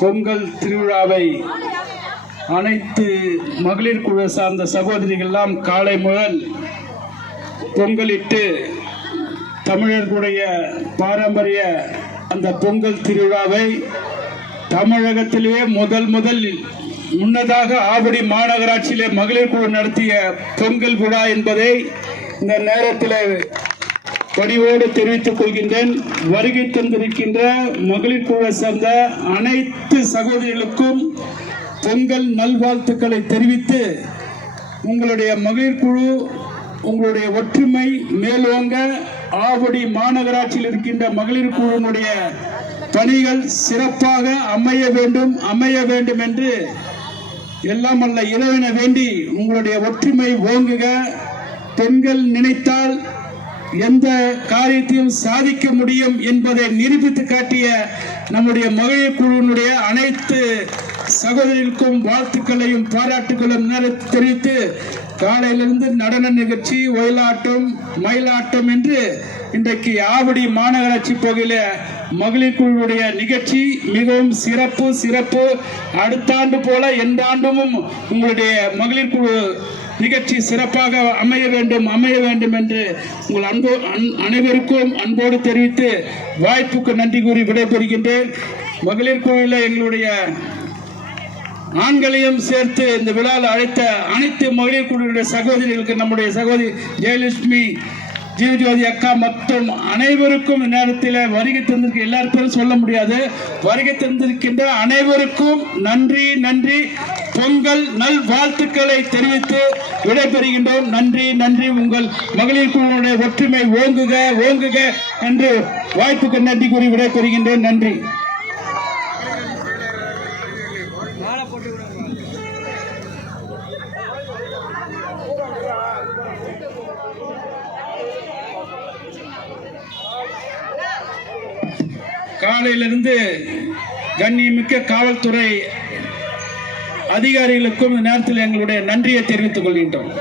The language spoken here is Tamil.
பொங்கல் திருவிழாவை அனைத்து மகளிர் குழு சார்ந்த சகோதரிகளெல்லாம் காலை முதல் பொங்கலிட்டு தமிழர்களுடைய பாரம்பரிய அந்த பொங்கல் திருவிழாவை தமிழகத்திலேயே முன்னதாக ஆவடி மாநகராட்சியிலே மகளிர் குழு நடத்திய பொங்கல் விழா என்பதை இந்த நேரத்தில் பணிவோடு தெரிவித்துக் கொள்கின்றேன். வருகை தந்திருக்கின்ற மகளிர் குழுவை சேர்ந்த அனைத்து சகோதரிகளுக்கும் பொங்கல் நல்வாழ்த்துக்களை தெரிவித்து, உங்களுடைய மகளிர் குழு உங்களுடைய ஒற்றுமை மேலோங்க ஆவடி மாநகராட்சியில் இருக்கின்ற மகளிர் குழுவினுடைய பணிகள் சிறப்பாக அமைய வேண்டும் என்று எல்லாம் அல்ல இறைவனை வேண்டி உங்களுடைய ஒற்றுமை ஓங்குக. பெண்கள் நினைத்தால் எந்த காரியத்தையும் சாதிக்க முடியும் என்பதை நிரூபித்து காட்டிய நம்முடைய மகளிர் குழுவினுடைய அனைத்து சகோதரிகளுக்கும் வாழ்த்துக்களையும் பாராட்டுகளையும் தெரிவித்து, காலையிலிருந்து நடன நிகழ்ச்சி, ஒயிலாட்டம், மயிலாட்டம் என்று இன்றைக்கு ஆவடி மாநகராட்சி பகுதியில் மகளிர் குழுவுடைய நிகழ்ச்சி மிகவும் சிறப்பு. அடுத்த ஆண்டு போல எந்த ஆண்டும் உங்களுடைய மகளிர் குழு நிகழ்ச்சி சிறப்பாக அமைய வேண்டும் என்று உங்கள் அனைவருக்கும் அன்போடு தெரிவித்து வாய்ப்புக்கு நன்றி கூறி விடைபெறுகின்றேன். மகளிர் குழுவில் எங்களுடைய ஆண்களையும் சேர்த்து இந்த விழாவில் அழைத்த அனைத்து மகளிர் குழுவுடைய சகோதரிகளுக்கு, நம்முடைய சகோதரி ஜெயலட்சுமி, ஜீவஜோதி அக்கா மற்றும் அனைவருக்கும் நேரத்தில் வருகை தந்திருக்க எல்லாருக்கும் சொல்ல முடியாது, வருகை தந்திருக்கின்ற அனைவருக்கும் நன்றி. பொங்கல் நல் வாழ்த்துக்களை தெரிவித்து விடைபெறுகின்றோம். நன்றி. உங்கள் மகளிர் குழுவுடைய ஒற்றுமை ஓங்குக என்று வாய்ப்புக்கு நன்றி கூறி விடைபெறுகின்றேன். நன்றி. காலையிலிருந்து கண்ணியமிக்க காவல்துறை அதிகாரிகளுக்கும் இந்த நேரத்தில் எங்களுடைய நன்றியை தெரிவித்துக் கொள்கின்றோம்.